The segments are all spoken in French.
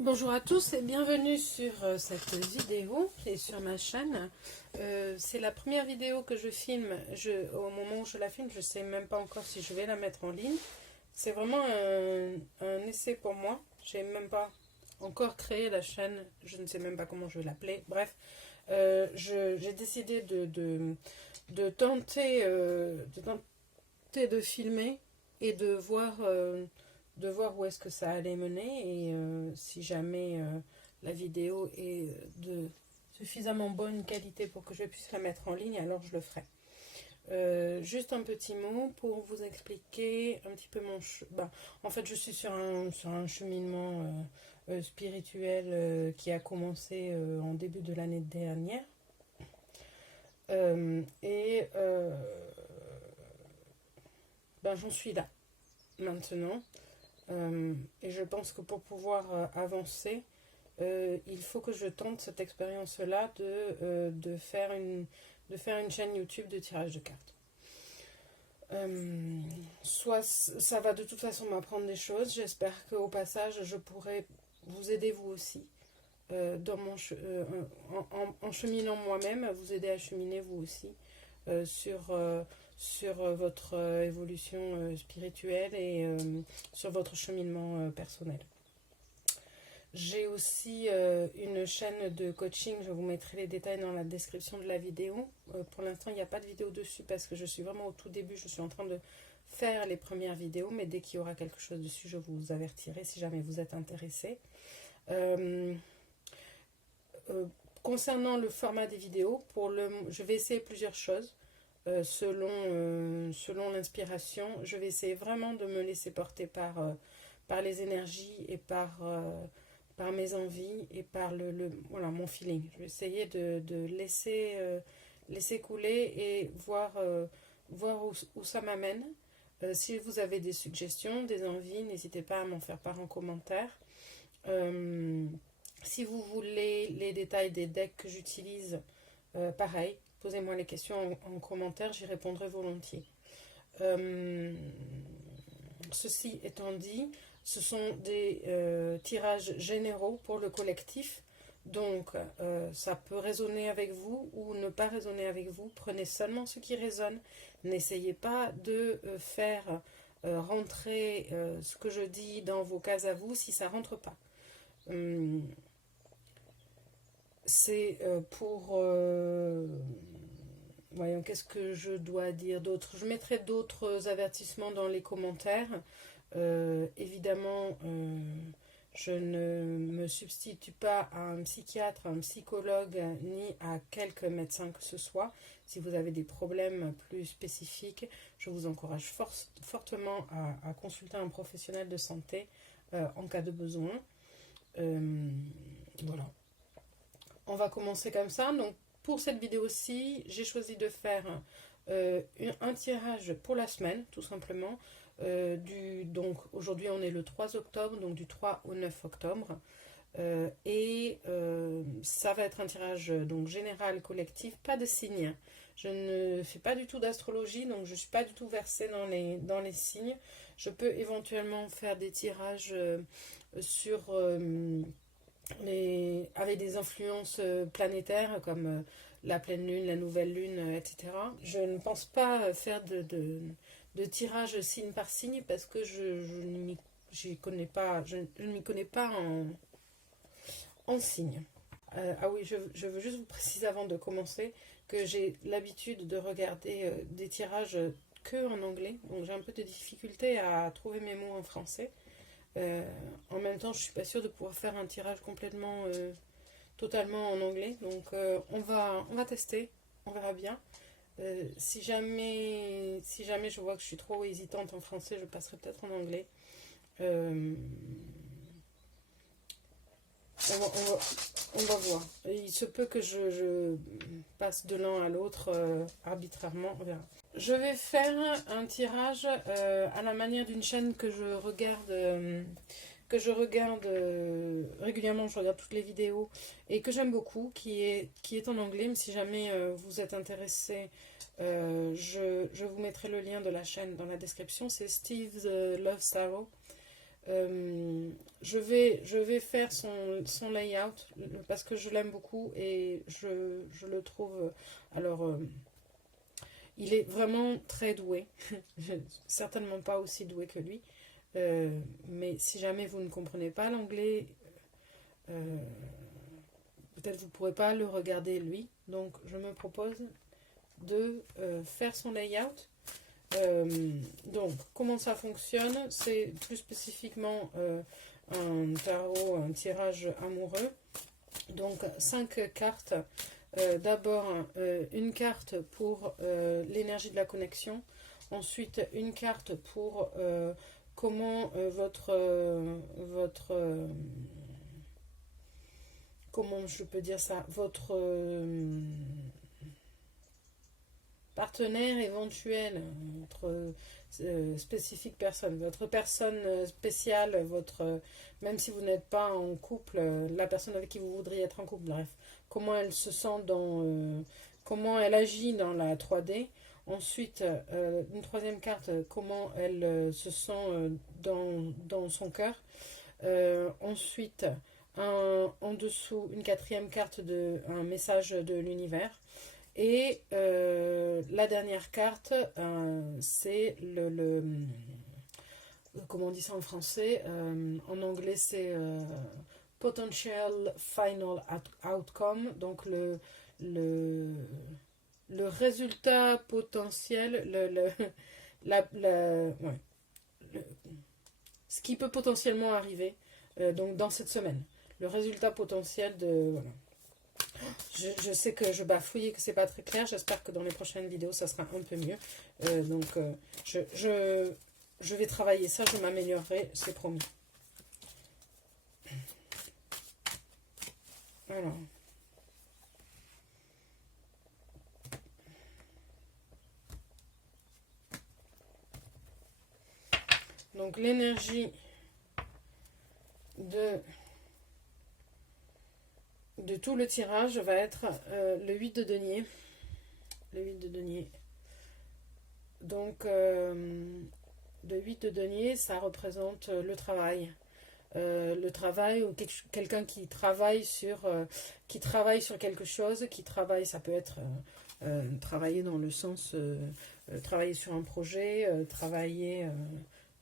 Bonjour à tous et bienvenue sur cette vidéo et sur ma chaîne. C'est la première vidéo que je filme. Au moment où je la filme, je ne sais même pas encore si je vais la mettre en ligne. C'est vraiment un essai pour moi. J'ai même pas encore créé la chaîne. Je ne sais même pas comment je vais l'appeler. Bref, j'ai décidé de tenter de filmer et de voir où est-ce que ça allait mener et si jamais la vidéo est de suffisamment bonne qualité pour que je puisse la mettre en ligne, alors je le ferai. Juste un petit mot pour vous expliquer un petit peu en fait, je suis sur un cheminement spirituel qui a commencé en début de l'année dernière. J'en suis là maintenant. Et je pense que pour pouvoir avancer, il faut que je tente cette expérience-là de faire une chaîne YouTube de tirage de cartes. Soit ça va de toute façon m'apprendre des choses. J'espère qu'au passage, je pourrai vous aider vous aussi. En cheminant moi-même, à vous aider à cheminer vous aussi sur votre évolution spirituelle et sur votre cheminement personnel. J'ai aussi une chaîne de coaching, je vous mettrai les détails dans la description de la vidéo. Pour l'instant, il n'y a pas de vidéo dessus parce que je suis vraiment au tout début, je suis en train de faire les premières vidéos, mais dès qu'il y aura quelque chose dessus, je vous avertirai si jamais vous êtes intéressé. Concernant le format des vidéos, je vais essayer plusieurs choses selon l'inspiration. Je vais essayer vraiment de me laisser porter par les énergies et par mes envies et par voilà, mon feeling. Je vais essayer de laisser couler et voir où ça m'amène. Si vous avez des suggestions, des envies, n'hésitez pas à m'en faire part en commentaire. Si vous voulez les détails des decks que j'utilise, pareil, posez-moi les questions en commentaire, j'y répondrai volontiers. Ceci étant dit, ce sont des tirages généraux pour le collectif. Donc, ça peut résonner avec vous ou ne pas résonner avec vous. Prenez seulement ce qui résonne. N'essayez pas de faire rentrer ce que je dis dans vos cases à vous si ça ne rentre pas. C'est voyons, qu'est-ce que je dois dire d'autre? Je mettrai d'autres avertissements dans les commentaires. Évidemment, je ne me substitue pas à un psychiatre, à un psychologue, ni à quelque médecin que ce soit. Si vous avez des problèmes plus spécifiques, je vous encourage fortement à consulter un professionnel de santé en cas de besoin. Voilà. On va commencer comme ça. Donc, pour cette vidéo-ci, j'ai choisi de faire un tirage pour la semaine, tout simplement. Donc, aujourd'hui, on est le 3 octobre, donc du 3 au 9 octobre. Ça va être un tirage donc, général, collectif, pas de signes. Je ne fais pas du tout d'astrologie, donc je ne suis pas du tout versée dans les signes. Je peux éventuellement faire des tirages sur... avec des influences planétaires comme la pleine lune, la nouvelle lune, etc. Je ne pense pas faire de tirage signe par signe parce que je ne m'y connais pas en signe. Ah oui, je veux juste vous préciser avant de commencer que j'ai l'habitude de regarder des tirages que en anglais, donc j'ai un peu de difficulté à trouver mes mots en français. En même temps, je suis pas sûre de pouvoir faire un tirage complètement, totalement en anglais. Donc, on va tester, on verra bien. Si jamais je vois que je suis trop hésitante en français, je passerai peut-être en anglais. On va voir. Il se peut que je passe de l'un à l'autre arbitrairement, on verra. Je vais faire un tirage à la manière d'une chaîne que je regarde régulièrement. Je regarde toutes les vidéos et que j'aime beaucoup, qui est en anglais. Mais si jamais vous êtes intéressé, je vous mettrai le lien de la chaîne dans la description. C'est Steve's Love Tarot. Je vais faire son layout parce que je l'aime beaucoup et je le trouve. Alors, il est vraiment très doué. Certainement pas aussi doué que lui. Mais si jamais vous ne comprenez pas l'anglais, euh, peut-être vous ne pourrez pas le regarder lui. Donc, je me propose de faire son layout. Donc, comment ça fonctionne? C'est plus spécifiquement un tarot, un tirage amoureux. Donc, 5 cartes. D'abord, une carte pour l'énergie de la connexion. Ensuite, une carte pour comment comment je peux dire ça? Votre partenaire éventuel, votre spécifique personne, votre personne spéciale, même si vous n'êtes pas en couple, la personne avec qui vous voudriez être en couple, bref, comment elle se sent comment elle agit dans la 3D. Ensuite, une troisième carte, comment elle se sent dans son cœur. Ensuite, en dessous, une quatrième carte un message de l'univers. Et la dernière carte, c'est comment on dit ça en français? En anglais, c'est Potential Final Outcome. Donc, le résultat potentiel, ouais, ce qui peut potentiellement arriver donc dans cette semaine. Le résultat potentiel de... Voilà. Je sais que je bafouille et que c'est pas très clair. J'espère que dans les prochaines vidéos, ça sera un peu mieux. Donc, je vais travailler ça. Je m'améliorerai, c'est promis. Alors. Donc, l'énergie de tout le tirage va être le 8 de denier. Le 8 de denier. Donc, le 8 de denier, ça représente le travail. Le travail ou quelqu'un qui travaille sur quelque chose, ça peut être travailler dans le sens travailler sur un projet, travailler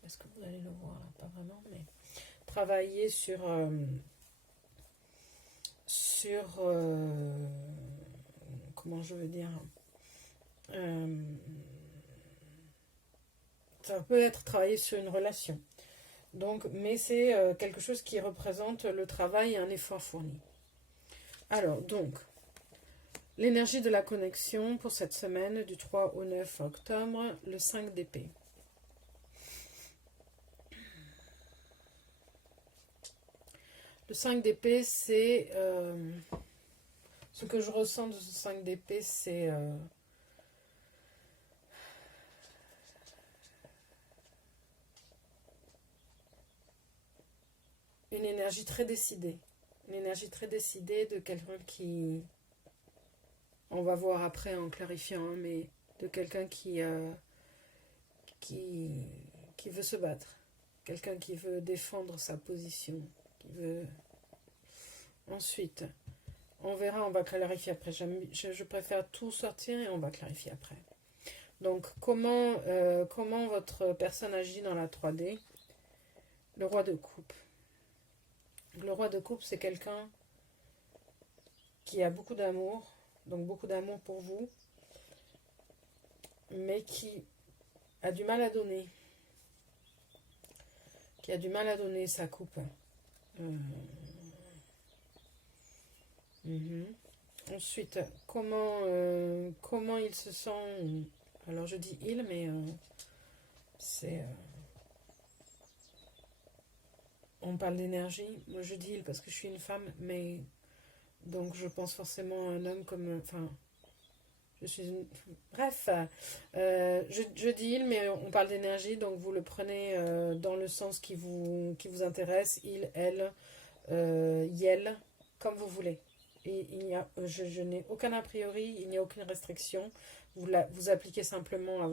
est-ce que vous allez le voir là? Pas vraiment, mais travailler sur comment je veux dire ça peut être travailler sur une relation. Donc, mais c'est quelque chose qui représente le travail et un effort fourni. Alors, donc, l'énergie de la connexion pour cette semaine du 3 au 9 octobre, le 5 d'épée. Le 5 d'épée, c'est... ce que je ressens de ce 5 d'épée, c'est... une énergie très décidée. Une énergie très décidée de quelqu'un qui... On va voir après en clarifiant, hein, mais de quelqu'un qui veut se battre. Quelqu'un qui veut défendre sa position. Qui veut... Ensuite, on verra, on va clarifier après. Je préfère tout sortir et on va clarifier après. Donc, comment votre personne agit dans la 3D? Le roi de coupe. Le roi de coupe, c'est quelqu'un qui a beaucoup d'amour, donc beaucoup d'amour pour vous, mais qui a du mal à donner. Qui a du mal à donner sa coupe. Ensuite, comment il se sent? Alors je dis il, mais c'est... on parle d'énergie. Moi je dis il parce que je suis une femme, mais donc je pense forcément à un homme comme... Enfin, je suis une... Bref, je dis il, mais on parle d'énergie, donc vous le prenez dans le sens qui vous intéresse. Il, elle, yel, comme vous voulez. Et je n'ai aucun a priori, il n'y a aucune restriction. Vous appliquez simplement à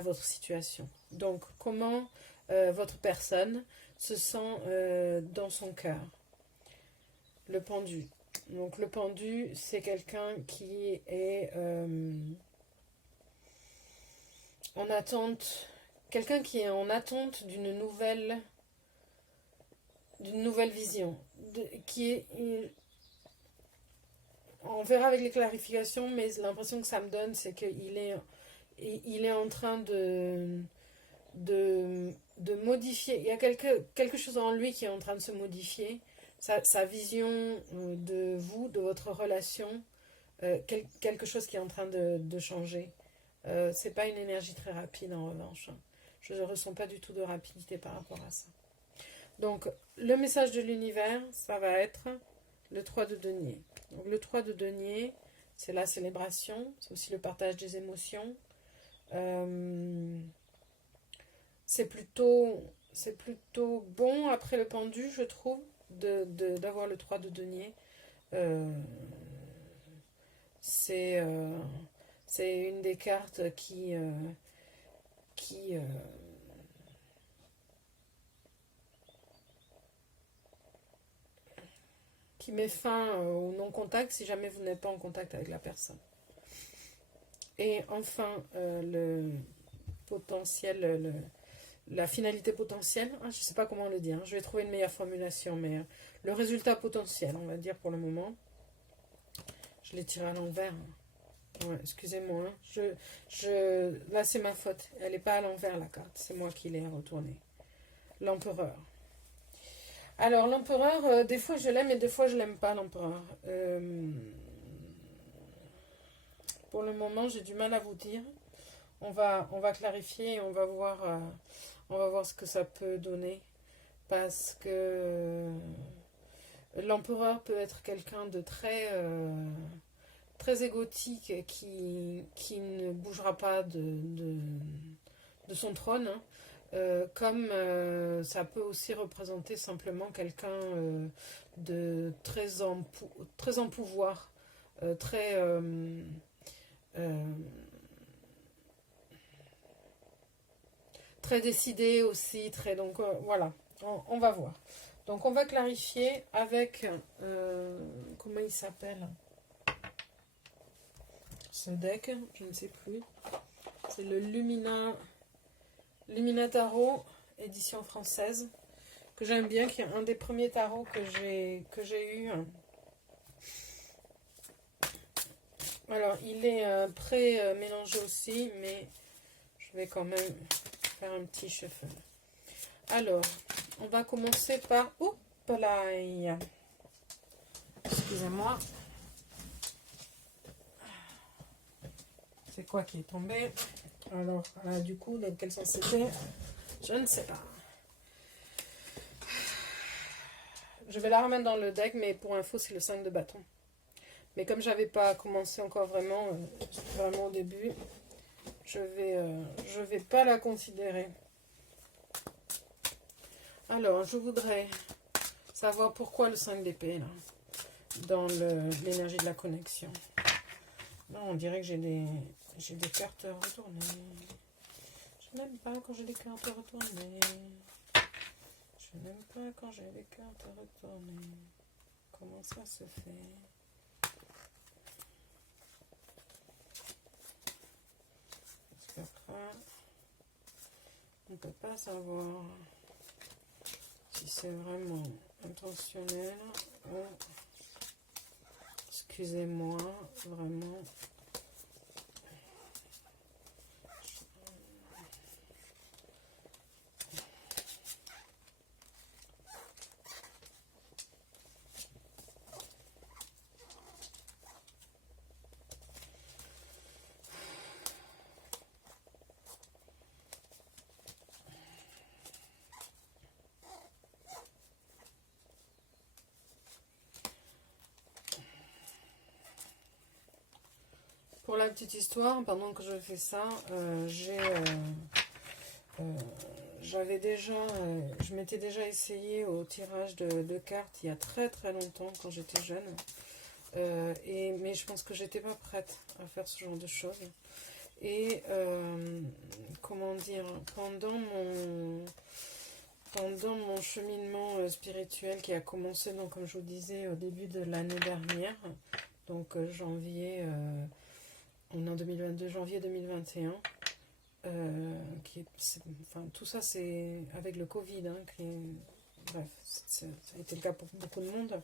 votre situation. Donc, comment votre personne se sent dans son cœur. Le pendu. Donc le pendu, c'est quelqu'un qui est en attente, quelqu'un qui est en attente d'une nouvelle vision, on verra avec les clarifications, mais l'impression que ça me donne, c'est qu'il est en train de modifier. Il y a quelque chose en lui qui est en train de se modifier. Sa vision de vous, de votre relation, quelque chose qui est en train de changer. C'est pas une énergie très rapide en revanche. Je ne ressens pas du tout de rapidité par rapport à ça. Donc, le message de l'univers, ça va être le 3 de denier. Donc, le 3 de denier, c'est la célébration, c'est aussi le partage des émotions. C'est plutôt bon après le pendu, je trouve, d'avoir le 3 de denier. C'est une des cartes qui met fin au non-contact si jamais vous n'êtes pas en contact avec la personne. Et enfin, le potentiel, la finalité potentielle, je ne sais pas comment le dire, je vais trouver une meilleure formulation, mais le résultat potentiel, on va dire pour le moment. Je l'ai tiré à l'envers. Ouais, excusez-moi. Là, c'est ma faute. Elle n'est pas à l'envers, la carte. C'est moi qui l'ai retournée. L'empereur. Alors, l'empereur, des fois je l'aime et des fois je l'aime pas, l'empereur. Pour le moment, j'ai du mal à vous dire. On va clarifier et on va voir ce que ça peut donner. Parce que l'empereur peut être quelqu'un de très égotique qui ne bougera pas de son trône, hein. Comme ça peut aussi représenter simplement quelqu'un de très en pouvoir, très décidé aussi, donc voilà, on va voir. Donc on va clarifier avec comment il s'appelle ce deck, je ne sais plus. C'est le Lumina Tarot, édition française, que j'aime bien, qui est un des premiers tarots que j'ai eu. Alors, il est pré-mélangé aussi, mais je vais quand même faire un petit shuffle. Alors, on va commencer par... Oups là, excusez-moi. C'est quoi qui est tombé? Alors, du coup, dans quel sens c'était? Je ne sais pas. Je vais la remettre dans le deck, mais pour info, c'est le 5 de bâton. Mais comme j'avais pas commencé encore vraiment au début, je vais pas la considérer. Alors, je voudrais savoir pourquoi le 5 d'épée, là, dans l'énergie de la connexion. Non, on dirait que j'ai des cartes retournées. Je n'aime pas quand j'ai des cartes retournées. Je n'aime pas quand j'ai des cartes retournées. Comment ça se fait? Parce qu'après, on ne peut pas savoir si c'est vraiment intentionnel ou... Excusez-moi, vraiment... Pour la petite histoire, pendant que je fais ça, je m'étais déjà essayé au tirage de cartes il y a très très longtemps quand j'étais jeune. Mais je pense que j'étais pas prête à faire ce genre de choses. Et comment dire, pendant mon cheminement spirituel qui a commencé, donc, comme je vous disais, au début de l'année dernière, donc janvier, on est en 2022, janvier 2021, enfin, tout ça c'est avec le Covid, hein, bref, ça a été le cas pour beaucoup de monde.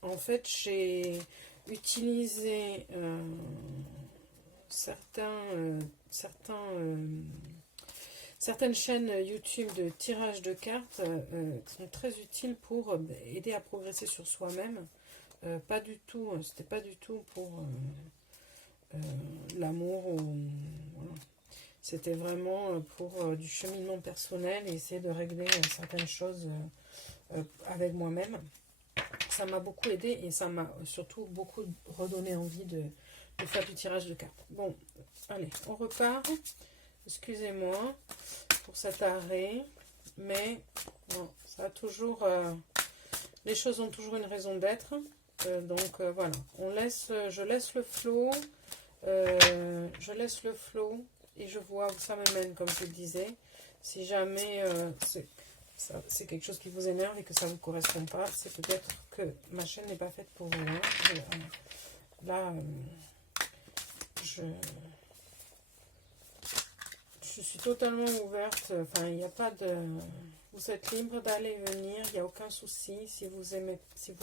En fait, j'ai utilisé certaines chaînes YouTube de tirage de cartes qui sont très utiles pour aider à progresser sur soi-même. Pas du tout, c'était pas du tout pour l'amour ou voilà. C'était vraiment pour du cheminement personnel et essayer de régler certaines choses avec moi-même. Ça m'a beaucoup aidé et ça m'a surtout beaucoup redonné envie de faire du tirage de cartes. Bon, allez, on repart. Excusez-moi pour cet arrêt, mais bon, ça a toujours, les choses ont toujours une raison d'être. Donc voilà, je laisse le flow, et je vois où ça me mène, comme je le disais. Si jamais c'est quelque chose qui vous énerve et que ça ne vous correspond pas, c'est peut-être que ma chaîne n'est pas faite pour vous. Hein. Là, je suis totalement ouverte. Enfin, il n'y a pas de... Vous êtes libre d'aller et venir, il n'y a aucun souci. Si vous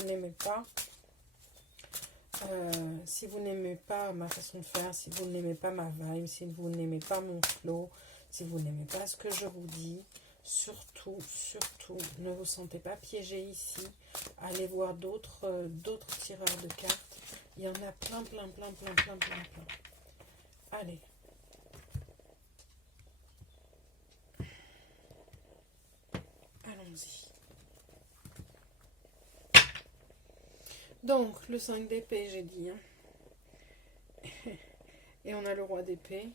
n'aimez pas, ma façon de faire, si vous n'aimez pas ma vibe, si vous n'aimez pas mon flow, si vous n'aimez pas ce que je vous dis, surtout, ne vous sentez pas piégé ici. Allez voir d'autres tireurs de cartes. Il y en a plein. Allez. Allons-y. Donc, le 5 d'épée, j'ai dit. Hein. Et on a le roi d'épée.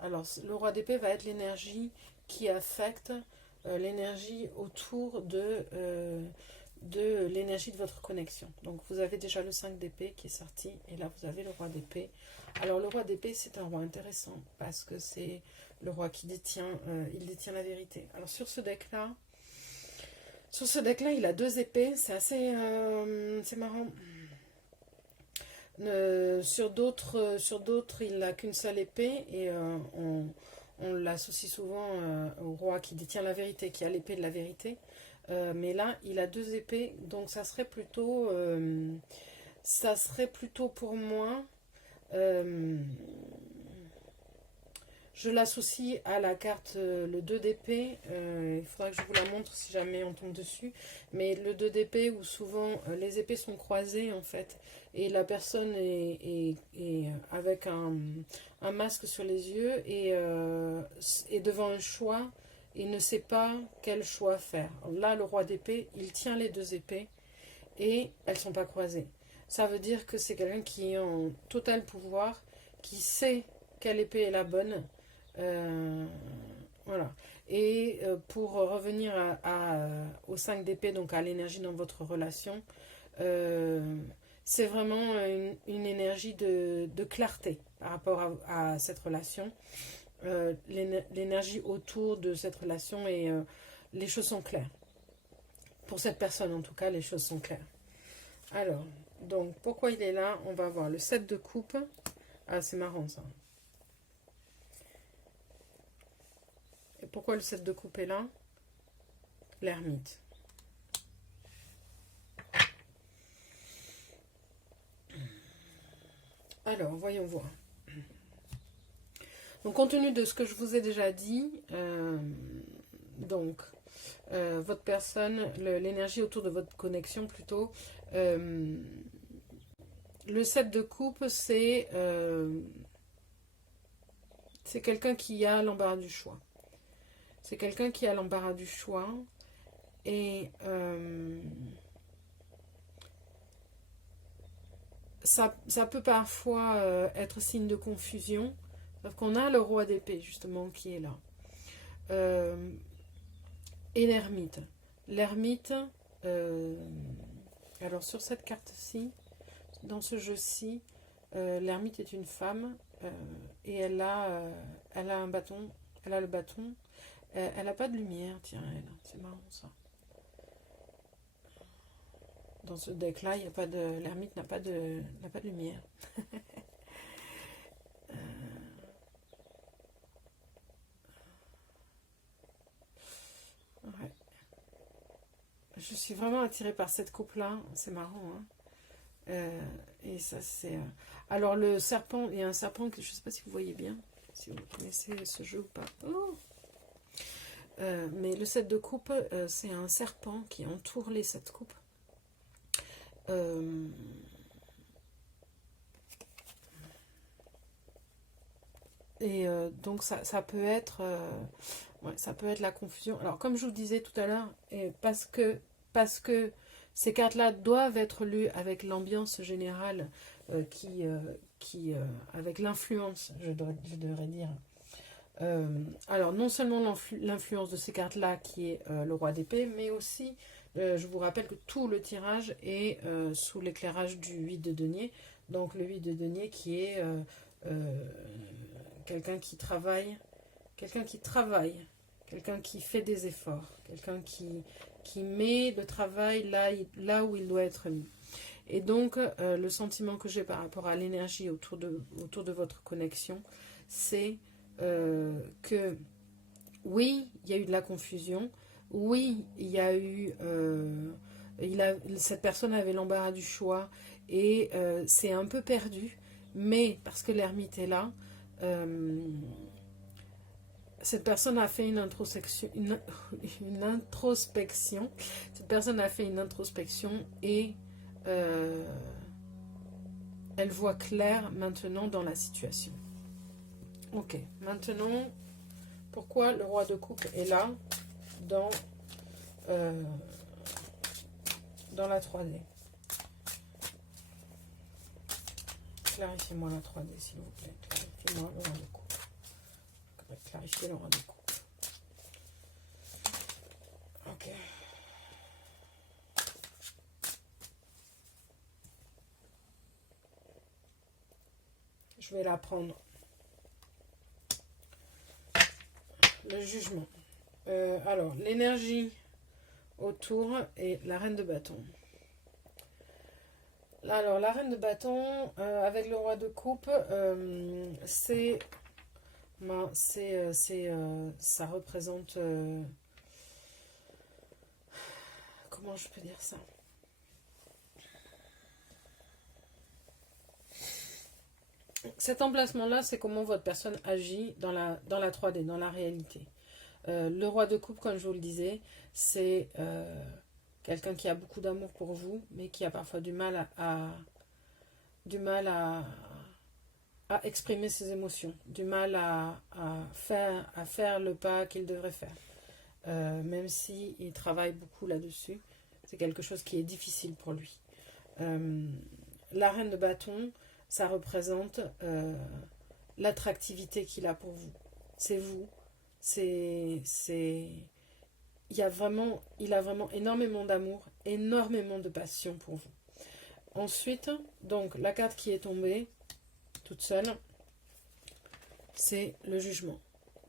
Alors, le roi d'épée va être l'énergie qui affecte l'énergie autour de l'énergie de votre connexion. Donc, vous avez déjà le 5 d'épée qui est sorti. Et là, vous avez le roi d'épée. Alors, le roi d'épée, c'est un roi intéressant parce que c'est le roi qui détient, il détient la vérité. Alors, sur ce deck-là, il a 2 épées. C'est assez... c'est marrant. Sur d'autres, il n'a qu'une seule épée. Et on l'associe souvent au roi qui détient la vérité, qui a l'épée de la vérité. Mais là, il a 2 épées. Donc, ça serait plutôt pour moi... je l'associe à la carte le 2 d'épée. Il faudra que je vous la montre si jamais on tombe dessus. Mais le 2 d'épée où souvent les épées sont croisées en fait. Et la personne est avec un masque sur les yeux et est devant un choix et ne sait pas quel choix faire. Alors là, le roi d'épée, il tient les 2 épées et elles ne sont pas croisées. Ça veut dire que c'est quelqu'un qui est en total pouvoir, qui sait quelle épée est la bonne. Voilà. Et pour revenir au 5 d'épée, donc à l'énergie dans votre relation, c'est vraiment une énergie de clarté par rapport à cette relation. L'énergie autour de cette relation et les choses sont claires. Pour cette personne, en tout cas, les choses sont claires. Alors, donc, pourquoi il est là? On va voir le 7 de coupe. Ah, c'est marrant, ça. Et pourquoi le 7 de coupe est là? L'ermite. Alors, voyons voir. Donc, compte tenu de ce que je vous ai déjà dit, votre personne, l'énergie autour de votre connexion plutôt, le 7 de coupe, c'est quelqu'un qui a l'embarras du choix. C'est quelqu'un qui a l'embarras du choix et ça peut parfois être signe de confusion. Sauf qu'on a le roi d'épée justement qui est là. Et l'ermite. L'ermite, Alors sur cette carte-ci, dans ce jeu-ci, l'ermite est une femme et elle a un bâton, elle a le bâton, elle n'a pas de lumière, tiens, elle, c'est marrant ça. Dans ce deck-là, il y a pas de, l'ermite n'a pas de lumière. Ouais. Je suis vraiment attirée par cette coupe-là, c'est marrant, hein. Et ça, c'est. Alors, le serpent, il y a un serpent que je ne sais pas si vous voyez bien, si vous connaissez ce jeu ou pas. Oh. Mais le 7 de coupe, c'est un serpent qui entoure les 7 coupes. Euh, donc, ça peut être. Ouais, ça peut être la confusion. Alors, comme je vous disais tout à l'heure, parce que ces cartes-là doivent être lues avec l'ambiance générale avec l'influence, je devrais dire. Alors, non seulement l'influence de ces cartes-là qui est le roi d'épée, mais aussi, je vous rappelle que tout le tirage est sous l'éclairage du 8 de denier. Donc, le 8 de denier qui est euh, quelqu'un qui travaille, quelqu'un qui travaille, quelqu'un qui fait des efforts, quelqu'un qui met le travail là où il doit être mis. Et donc, le sentiment que j'ai par rapport à l'énergie autour de votre connexion, c'est que oui, il y a eu de la confusion, oui, il y a eu... cette personne avait l'embarras du choix et c'est un peu perdu, mais parce que l'ermite est là, cette personne a fait une introspection, une introspection. Cette personne a fait une introspection et euh, elle voit clair maintenant dans la situation. Ok, maintenant, pourquoi le roi de coupe est là dans, euh, dans la 3D? Clarifiez-moi la 3D, s'il vous plaît. Clarifiez-moi le roi de coupe. Clarifier le roi de coupe. Ok. Je vais la prendre. Le jugement. Alors, l'énergie autour et la reine de bâton. Alors, la reine de bâton avec le roi de coupe, ça représente... comment je peux dire ça? Cet emplacement-là, c'est comment votre personne agit dans la 3D, dans la réalité. Le roi de coupe, comme je vous le disais, c'est quelqu'un qui a beaucoup d'amour pour vous, mais qui a parfois du mal à exprimer ses émotions, du mal à faire le pas qu'il devrait faire. Même s'il travaille beaucoup là-dessus, c'est quelque chose qui est difficile pour lui. La reine de bâton, ça représente l'attractivité qu'il a pour vous. C'est vous. Il a vraiment énormément d'amour, énormément de passion pour vous. Ensuite, donc, la carte qui est tombée, toute seule, c'est le jugement.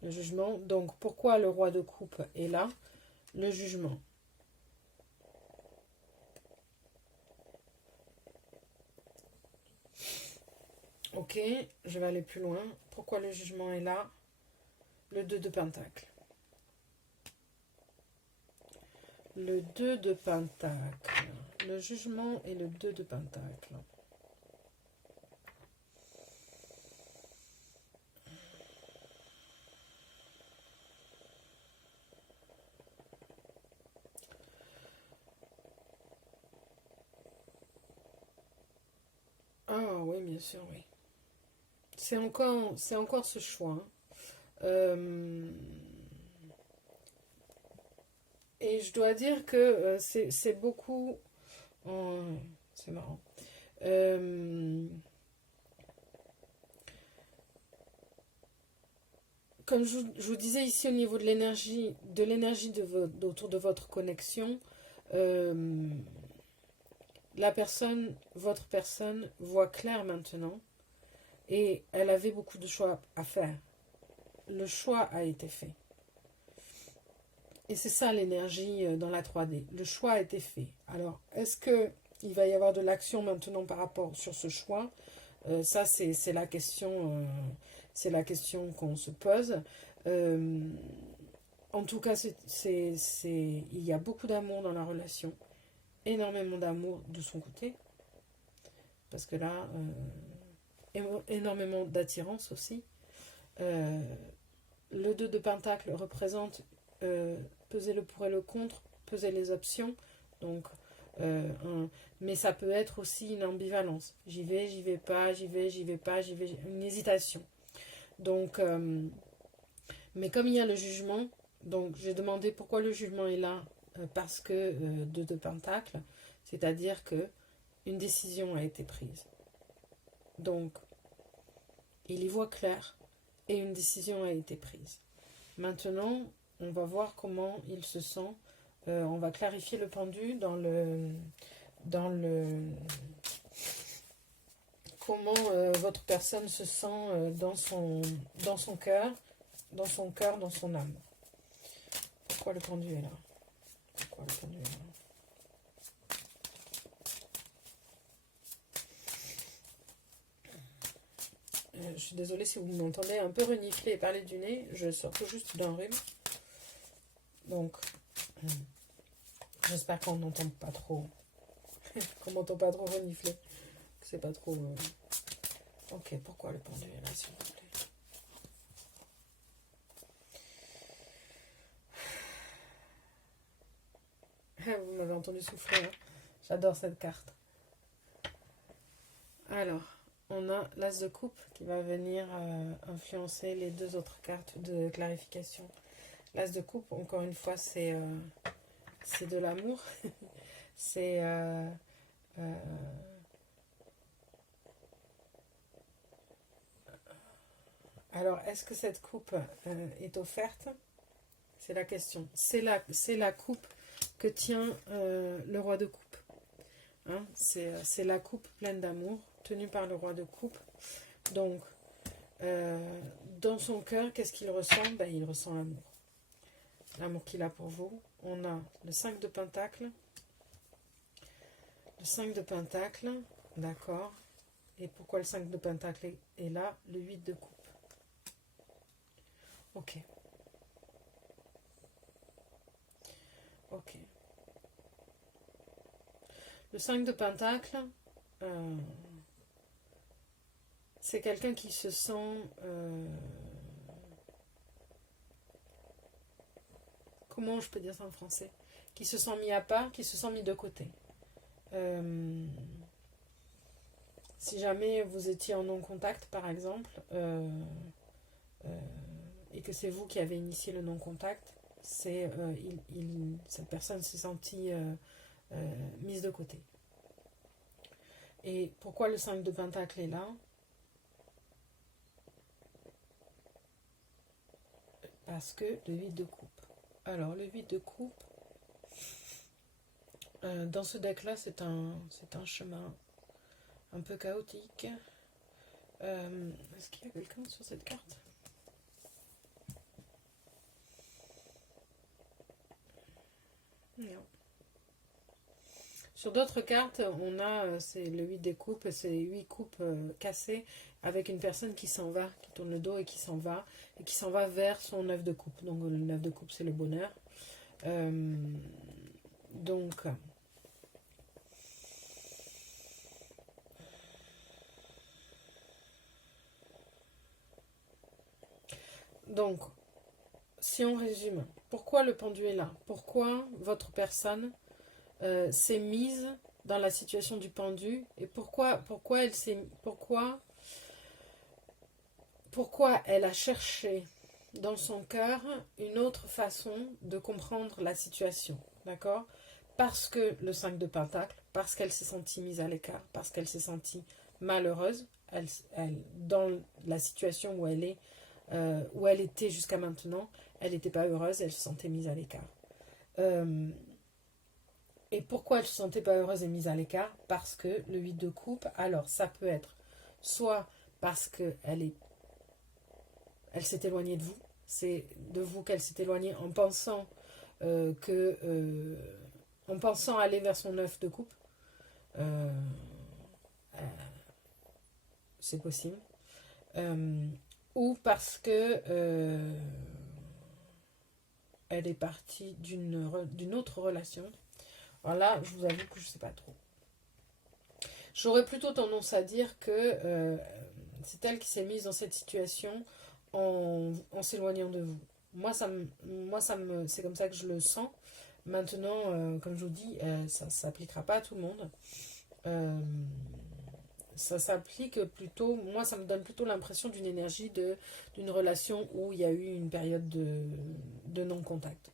Le jugement, donc, pourquoi le roi de coupe est là? Le jugement. Ok, je vais aller plus loin. Pourquoi le jugement est là? Le 2 de pentacle. Le 2 de pentacle. Le jugement et le 2 de pentacle. Ah oui, bien sûr, oui. C'est encore ce choix. Hein. Et je dois dire que c'est beaucoup... Oh, c'est marrant. Comme je vous disais ici au niveau de l'énergie autour de votre connexion, votre personne voit clair maintenant et elle avait beaucoup de choix à faire. Le choix a été fait. Et c'est ça l'énergie dans la 3D. Le choix a été fait. Alors, est-ce qu'il va y avoir de l'action maintenant par rapport sur ce choix? Ça, c'est la question, qu'on se pose. En tout cas, il y a beaucoup d'amour dans la relation. Énormément d'amour de son côté. Parce que là, énormément d'attirance aussi. Le 2 de Pentacle représente peser le pour et le contre, peser les options. Donc, mais ça peut être aussi une ambivalence. J'y vais pas, j'y vais pas, une hésitation. Donc, mais comme il y a le jugement, donc j'ai demandé pourquoi le jugement est là, parce que 2 de Pentacle, c'est-à-dire que une décision a été prise. Donc, il y voit clair et une décision a été prise. Maintenant, on va voir comment il se sent. On va clarifier le pendu dans le comment votre personne se sent dans son cœur, dans son âme. Pourquoi le pendu est là? Pourquoi le pendu est là? Je suis désolée si vous m'entendez un peu renifler et parler du nez. Je sors tout juste d'un rhume. Donc, j'espère qu'on n'entend pas trop. Qu'on m'entend pas trop renifler. Que c'est pas trop... Ok, pourquoi le pendu est là, s'il vous plaît? Vous m'avez entendu souffler. Hein. J'adore cette carte. Alors... On a l'As de coupe qui va venir influencer les 2 autres cartes de clarification. L'As de coupe, encore une fois, c'est de l'amour. C'est... Alors, est-ce que cette coupe est offerte? C'est la question. C'est la coupe que tient le roi de coupe. Hein, c'est la coupe pleine d'amour, tenue par le roi de coupe. Donc, dans son cœur, qu'est-ce qu'il ressent? Il ressent l'amour. L'amour qu'il a pour vous. On a le 5 de Pentacle. Le 5 de Pentacle, d'accord. Et pourquoi le 5 de Pentacle est là? Le 8 de coupe. Ok. Ok. Le 5 de Pentacle, c'est quelqu'un qui se sent... comment je peux dire ça en français? Qui se sent mis à part, qui se sent mis de côté. Si jamais vous étiez en non-contact, par exemple, et que c'est vous qui avez initié le non-contact, cette personne s'est sentie mise de côté. Et pourquoi le 5 de Pentacle est là? Parce que le 8 de coupe. Alors, le 8 de coupe, dans ce deck-là, c'est un chemin un peu chaotique. Est-ce qu'il y a quelqu'un sur cette carte? Non. Sur d'autres cartes, on a, c'est le 8 des coupes, c'est 8 coupes cassées avec une personne qui s'en va, qui tourne le dos et qui s'en va vers son 9 de coupe. Donc le 9 de coupe, c'est le bonheur. Donc, si on résume, pourquoi le pendu est là? Pourquoi votre personne s'est mise dans la situation du pendu et pourquoi elle a cherché dans son cœur une autre façon de comprendre la situation, d'accord? Parce que le 5 de Pentacle, parce qu'elle s'est sentie mise à l'écart, parce qu'elle s'est sentie malheureuse, dans la situation où elle est, où elle était jusqu'à maintenant, elle n'était pas heureuse, elle se sentait mise à l'écart. Et pourquoi elle ne se sentait pas heureuse et mise à l'écart? Parce que le 8 de coupe, alors ça peut être soit parce qu'elle elle s'est éloignée de vous, c'est de vous qu'elle s'est éloignée en pensant en pensant aller vers son 9 de coupe. Euh, euh, c'est possible. Euh, ou parce que elle est partie d'une autre relation. Alors là, je vous avoue que je ne sais pas trop. J'aurais plutôt tendance à dire que c'est elle qui s'est mise dans cette situation en s'éloignant de vous. C'est comme ça que je le sens. Maintenant, comme je vous dis, ça ne s'appliquera pas à tout le monde. Euh, Ça s'applique plutôt, moi ça me donne plutôt l'impression d'une énergie d'une relation où il y a eu une période de non-contact.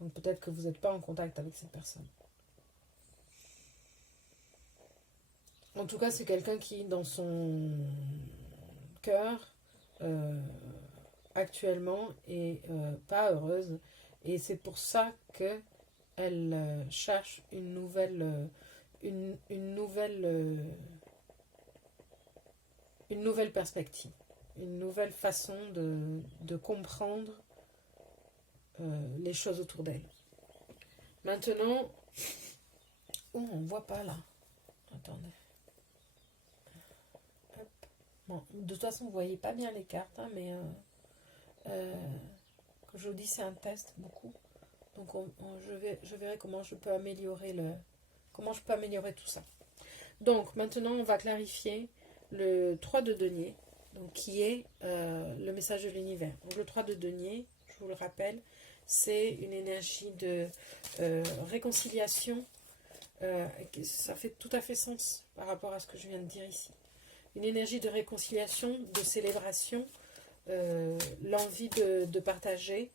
Donc peut-être que vous n'êtes pas en contact avec cette personne. En tout cas, c'est quelqu'un qui, dans son cœur, euh, actuellement, est pas heureuse. Et c'est pour ça que elle cherche une nouvelle perspective, une nouvelle façon de comprendre les choses autour d'elle. Maintenant, oh, on ne voit pas là. Attendez. Hop. Bon, de toute façon, vous ne voyez pas bien les cartes, hein, mais comme je vous dis, c'est un test beaucoup. Donc, je verrai comment je peux améliorer tout ça. Donc, maintenant, on va clarifier le 3 de denier, donc, qui est le message de l'univers. Donc, le 3 de denier, je vous le rappelle, c'est une énergie de réconciliation. Ça fait tout à fait sens par rapport à ce que je viens de dire ici. Une énergie de réconciliation, de célébration, l'envie de partager.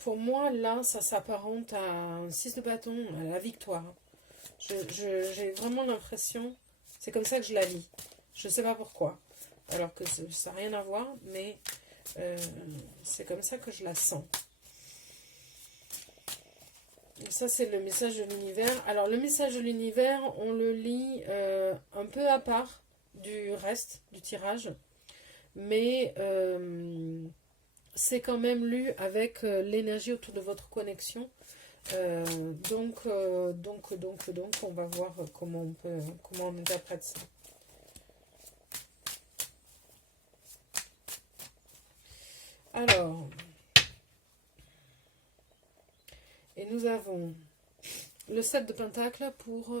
Pour moi, là, ça s'apparente à un 6 de bâton, à la victoire. J'ai vraiment l'impression, c'est comme ça que je la lis. Je ne sais pas pourquoi. Alors que ça n'a rien à voir, mais c'est comme ça que je la sens. Et ça, c'est le message de l'univers. Alors, le message de l'univers, on le lit un peu à part du reste du tirage. Mais c'est quand même lu avec l'énergie autour de votre connexion. Donc, on va voir comment on interprète ça. Alors, et nous avons le 7 de Pentacle pour...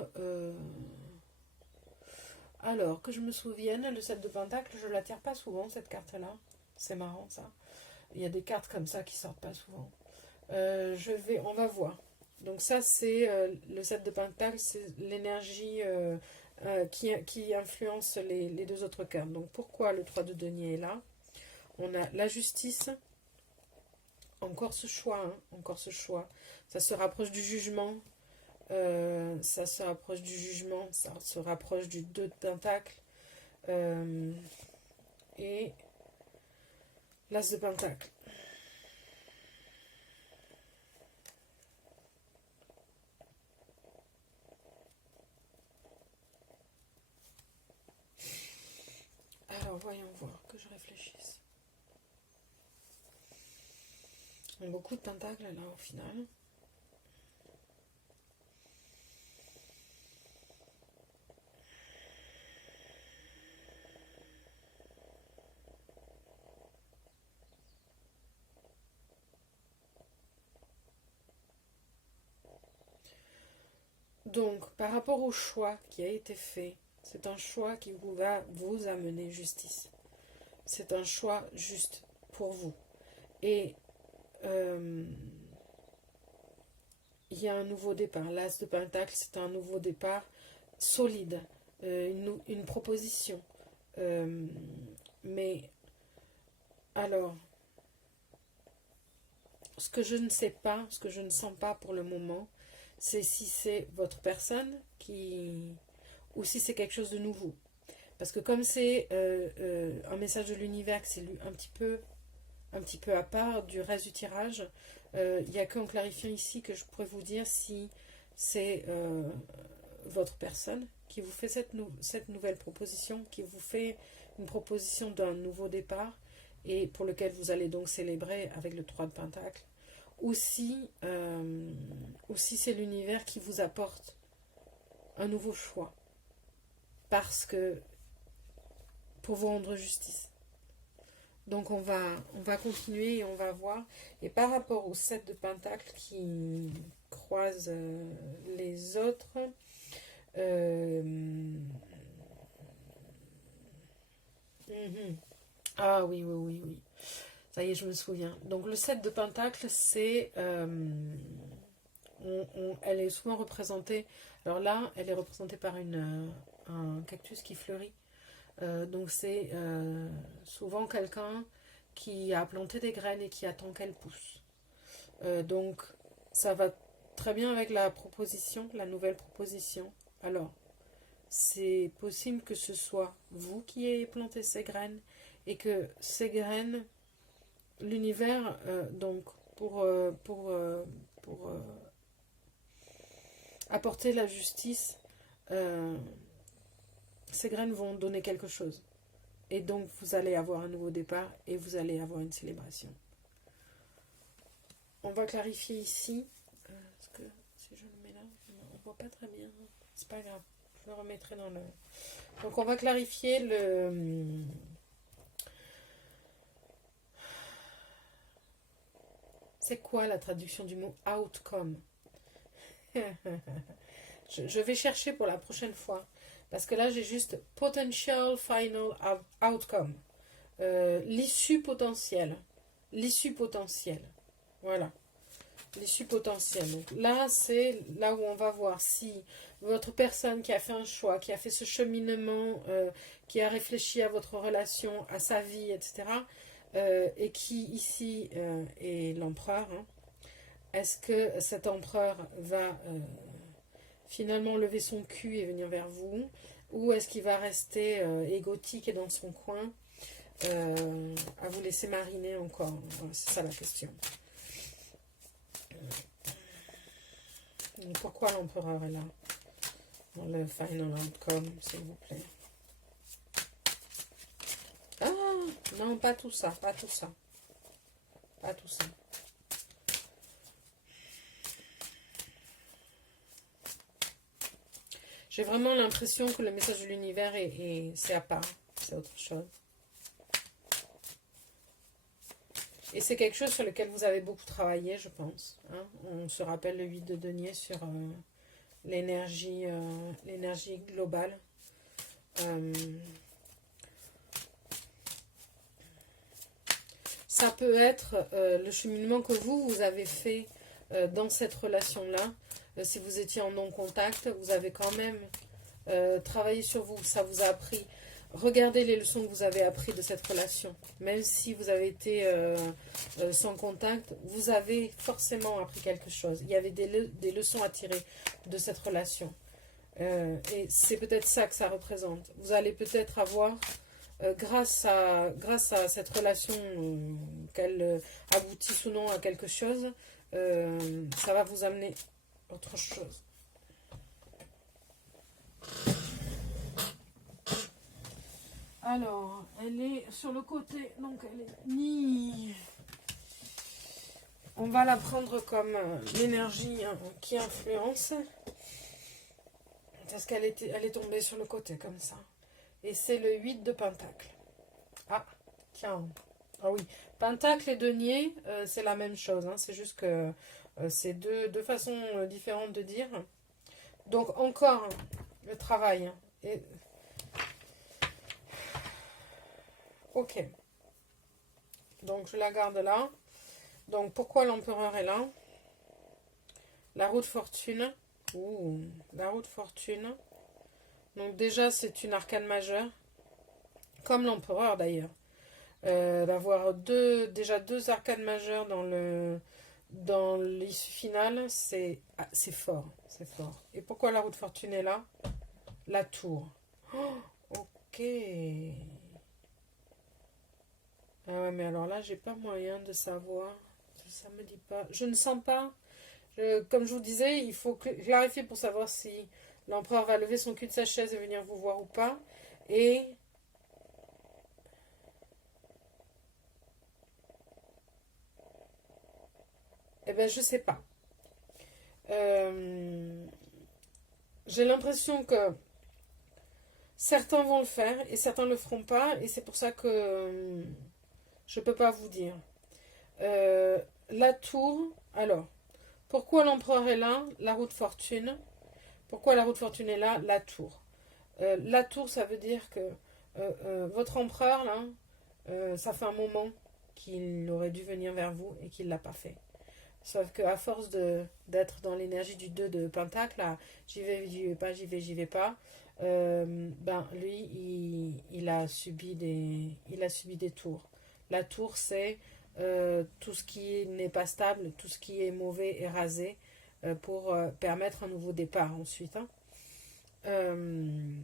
alors, que je me souvienne, le 7 de Pentacle, je ne la tire pas souvent, cette carte-là. C'est marrant, ça. Il y a des cartes comme ça qui sortent pas souvent. On va voir. Donc ça, c'est le 7 de Pentacle, c'est l'énergie qui influence les deux autres cartes. Donc pourquoi le 3 de denier est là? On a la justice. Encore ce choix, hein, encore ce choix. Ça se rapproche du jugement. Ça se rapproche du jugement. Ça se rapproche du 2 de Pentacle. Et l'As de Pentacle. Alors, voyons voir, que je réfléchisse. Beaucoup de pentacles là au final. Donc, par rapport au choix qui a été fait, c'est un choix qui va vous amener justice. C'est un choix juste pour vous. Et il y a un nouveau départ. L'As de Pentacle, c'est un nouveau départ solide, une proposition. Mais alors, ce que je ne sais pas, ce que je ne sens pas pour le moment, c'est si c'est votre personne ou si c'est quelque chose de nouveau. Parce que comme c'est un message de l'univers que c'est lu un petit peu un petit peu à part du reste du tirage. Il n'y a qu'en clarifiant ici que je pourrais vous dire si c'est votre personne qui vous fait cette nouvelle proposition, qui vous fait une proposition d'un nouveau départ et pour lequel vous allez donc célébrer avec le 3 de Pentacle, ou si c'est l'univers qui vous apporte un nouveau choix, parce que pour vous rendre justice. Donc on va continuer et on va voir. Et par rapport au 7 de Pentacle qui croise les autres, ah oui, oui, oui, oui. Ça y est, je me souviens. Donc le 7 de Pentacle, c'est... elle est souvent représentée... Alors là, elle est représentée par un cactus qui fleurit. Donc c'est souvent quelqu'un qui a planté des graines et qui attend qu'elles poussent. Donc ça va très bien avec la proposition, la nouvelle proposition. Alors, c'est possible que ce soit vous qui ayez planté ces graines et que ces graines, l'univers, donc pour apporter la justice, ces graines vont donner quelque chose. Et donc, vous allez avoir un nouveau départ et vous allez avoir une célébration. On va clarifier ici. Parce que si je le mets là, on ne voit pas très bien. C'est pas grave. Je le remettrai dans le... Donc, on va clarifier le... C'est quoi la traduction du mot outcome? Je vais chercher pour la prochaine fois. Parce que là, j'ai juste potential final outcome. L'issue potentielle. L'issue potentielle. Voilà. L'issue potentielle. Donc là, c'est là où on va voir si votre personne qui a fait un choix, qui a fait ce cheminement, qui a réfléchi à votre relation, à sa vie, etc., et qui ici est l'empereur, hein, est-ce que cet empereur va finalement lever son cul et venir vers vous, ou est-ce qu'il va rester égotique et dans son coin à vous laisser mariner encore? Voilà, c'est ça la question. Et pourquoi l'empereur est là dans le final outcome, s'il vous plaît? Ah, non, pas tout ça, pas tout ça. Pas tout ça. J'ai vraiment l'impression que le message de l'univers c'est à part, c'est autre chose. Et c'est quelque chose sur lequel vous avez beaucoup travaillé, je pense. Hein. On se rappelle le 8 de denier sur l'énergie globale. Ça peut être le cheminement que vous avez fait dans cette relation-là. Si vous étiez en non-contact, vous avez quand même travaillé sur vous. Ça vous a appris. Regardez les leçons que vous avez apprises de cette relation. Même si vous avez été sans contact, vous avez forcément appris quelque chose. Il y avait des leçons à tirer de cette relation. Et c'est peut-être ça que ça représente. Vous allez peut-être avoir, grâce à cette relation, qu'elle aboutisse ou non à quelque chose, ça va vous amener autre chose. Alors, elle est sur le côté, donc elle est ni... On va la prendre comme l'énergie qui influence, parce qu'elle elle est tombée sur le côté comme ça. Et c'est le 8 de Pentacle. Ah, tiens. Ah oui, Pentacle et denier, c'est la même chose. Hein. C'est juste que c'est deux façons différentes de dire. Donc encore le travail. Et... Ok. Donc je la garde là. Donc pourquoi l'empereur est là? La roue de fortune. Ouh, la roue de fortune. Donc déjà c'est une arcane majeure. Comme l'empereur d'ailleurs. D'avoir déjà deux arcanes majeures dans l'issue finale, c'est fort. C'est fort. Et pourquoi la roue de fortune est là? La tour. Oh, ok. Ah ouais, mais alors là, j'ai pas moyen de savoir. Ça me dit pas. Je ne sens pas. Comme je vous disais, il faut clarifier pour savoir si l'empereur va lever son cul de sa chaise et venir vous voir ou pas. Et eh ben, je sais pas. Euh, j'ai l'impression que certains vont le faire et certains le feront pas. Et c'est pour ça que je peux pas vous dire. Euh, la tour. Alors, pourquoi l'empereur est là? La roue de fortune. Pourquoi la roue de fortune est là? La tour. La tour, ça veut dire que votre empereur, là, ça fait un moment qu'il aurait dû venir vers vous et qu'il ne l'a pas fait. Sauf qu'à force d'être dans l'énergie du 2 de Pentacle, là, j'y vais pas, j'y vais pas, ben, lui, il a subi des tours. La tour, c'est tout ce qui n'est pas stable, tout ce qui est mauvais est rasé pour permettre un nouveau départ ensuite. Hein. Euh,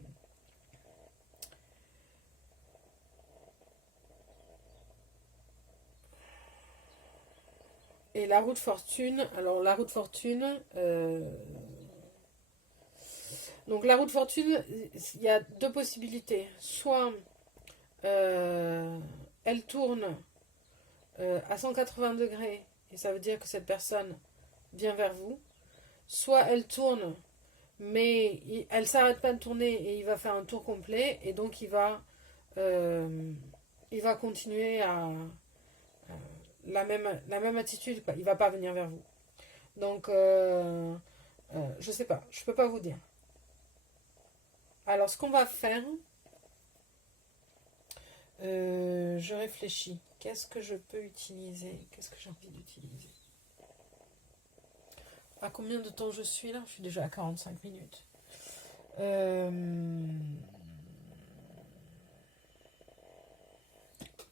et la roue de fortune, alors la roue de fortune, donc la roue de fortune, il y a deux possibilités. Soit elle tourne à 180 degrés, et ça veut dire que cette personne vient vers vous. Soit elle tourne, mais elle s'arrête pas de tourner et il va faire un tour complet, et donc euh, il va continuer à la même attitude, quoi. Il va pas venir vers vous. Donc, je sais pas, je peux pas vous dire. Alors, ce qu'on va faire, je réfléchis. Qu'est-ce que je peux utiliser? Qu'est-ce que j'ai envie d'utiliser? À combien de temps je suis là? Je suis déjà à 45 minutes. Euh,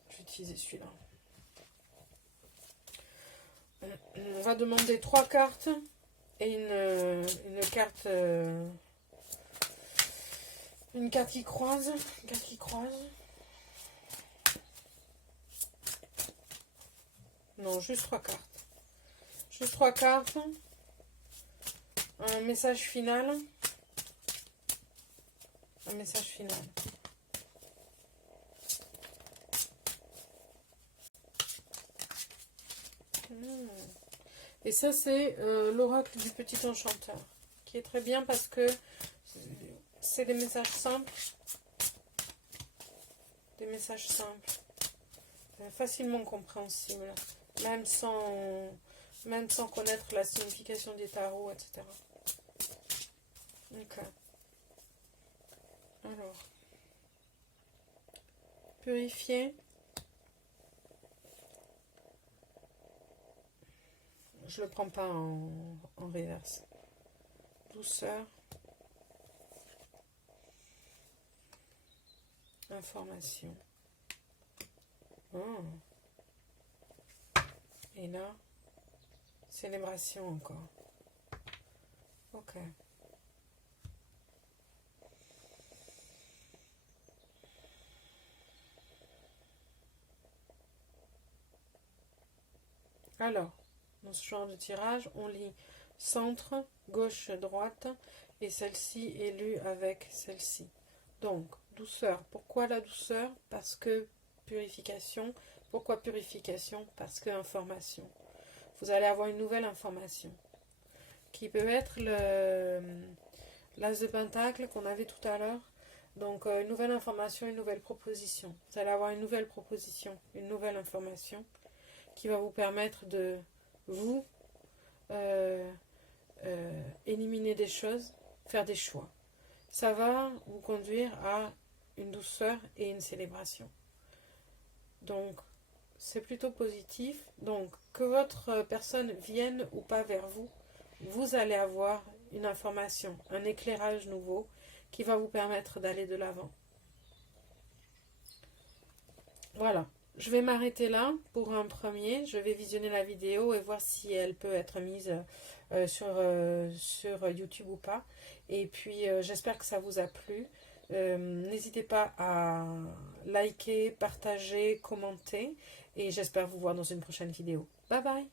je vais utiliser celui-là. On va demander 3 cartes et une carte. Une carte qui croise. Une carte qui croise. Non, juste 3 cartes. Juste 3 cartes. Un message final. Un message final. Et ça, c'est l'oracle du petit enchanteur. Qui est très bien parce que c'est des messages simples. Des messages simples. Facilement compréhensibles. Même sans connaître la signification des tarots, etc. Ok. Alors. Purifier. Je le prends pas en reverse. Douceur. Information. Oh. Et là, célébration encore. Ok. Alors, dans ce genre de tirage, on lit centre, gauche, droite, et celle-ci est lue avec celle-ci. Donc, douceur. Pourquoi la douceur? Parce que purification. Pourquoi purification? Parce que information. Vous allez avoir une nouvelle information qui peut être l'as de pentacle qu'on avait tout à l'heure. Donc, une nouvelle information, une nouvelle proposition. Vous allez avoir une nouvelle proposition, une nouvelle information qui va vous permettre de vous éliminer des choses, faire des choix. Ça va vous conduire à une douceur et une célébration. Donc, c'est plutôt positif. Donc, que votre personne vienne ou pas vers vous, vous allez avoir une information, un éclairage nouveau qui va vous permettre d'aller de l'avant. Voilà. Je vais m'arrêter là pour un premier. Je vais visionner la vidéo et voir si elle peut être mise sur YouTube ou pas. Et puis, j'espère que ça vous a plu. N'hésitez pas à liker, partager, commenter et j'espère vous voir dans une prochaine vidéo. Bye bye!